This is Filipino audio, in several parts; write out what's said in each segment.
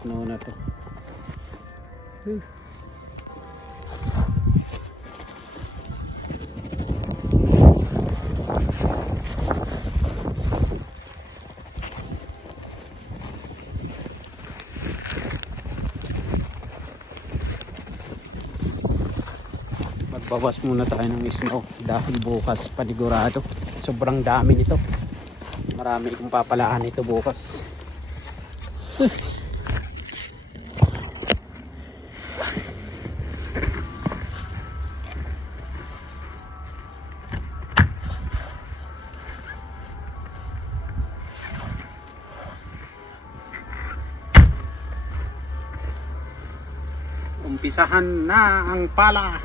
snow na to. Magbawas muna tayo ng snow dahil bukas panigurado sobrang dami nito. Marami kong papalaan ito bukas. Umpisahan na ang pala.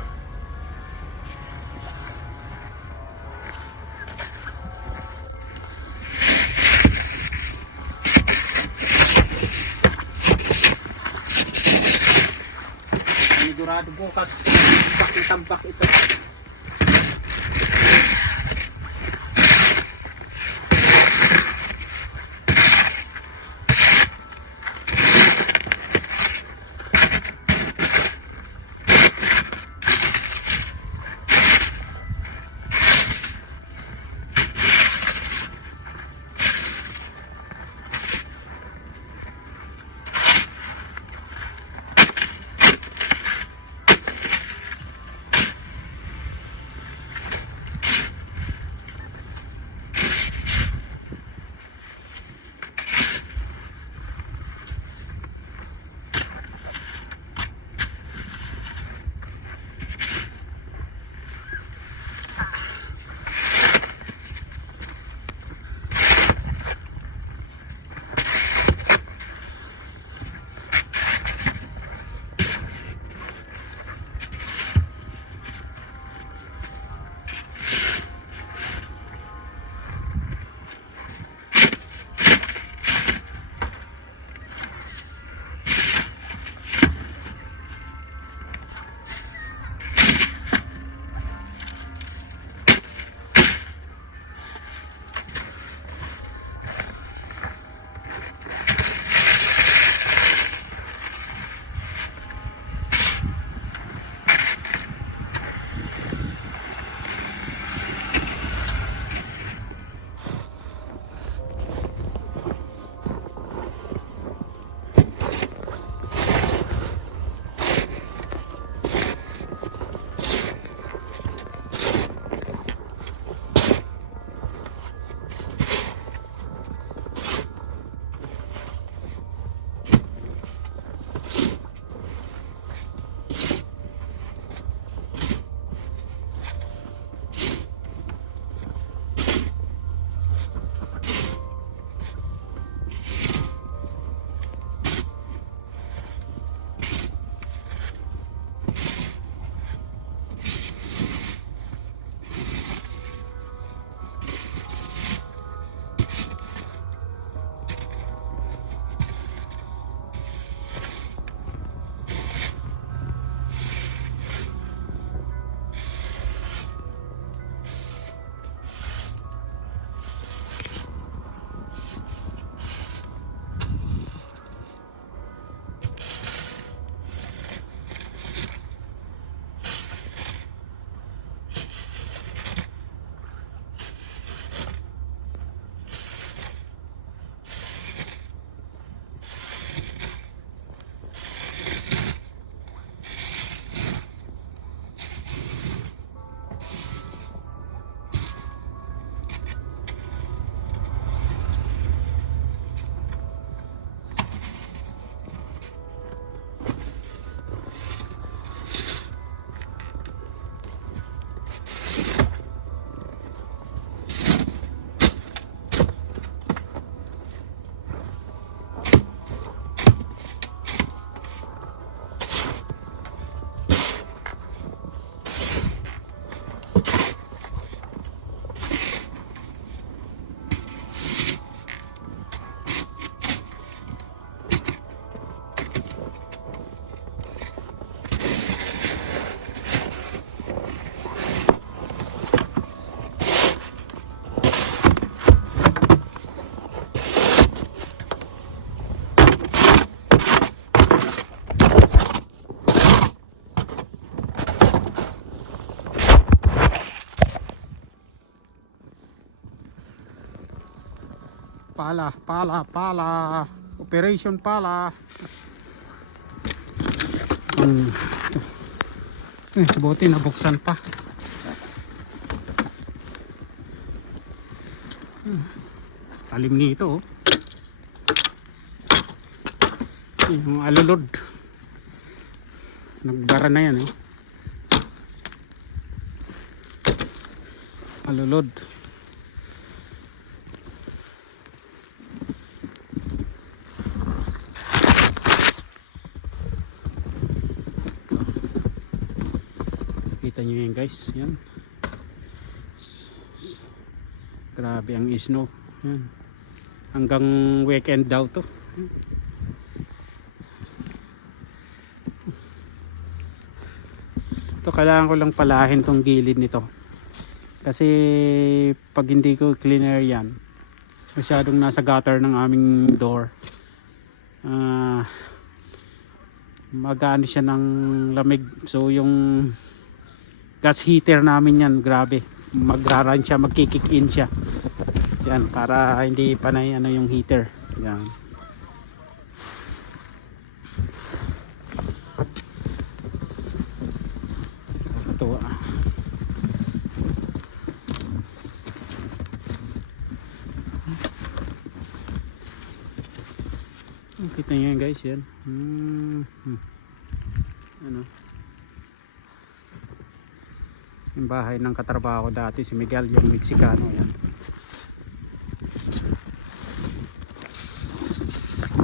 Sigurado bukas tambak ito. Pala. Operation pala. Ang buti nabuksan pa. Talim nito oh. Yung alulod. Nagbara na yan oh. Alulod. Kita nyo yan guys, yan. Grabe ang snow. Yan. Hanggang weekend daw to. Ito kailangan ko lang palahin tong gilid nito. Kasi pag hindi ko cleaner yan, masyadong nasa gutter ng aming door. Magano siya ng lamig. So yung gas heater namin yan, grabe. Magraran siya, magkikick in siya. Yan, para hindi panay ano yung heater. Yan. Ito kita nyo yan guys, yan. Ano? Yung bahay ng katrabaho ko dati, si Miguel, yung Meksikano yan.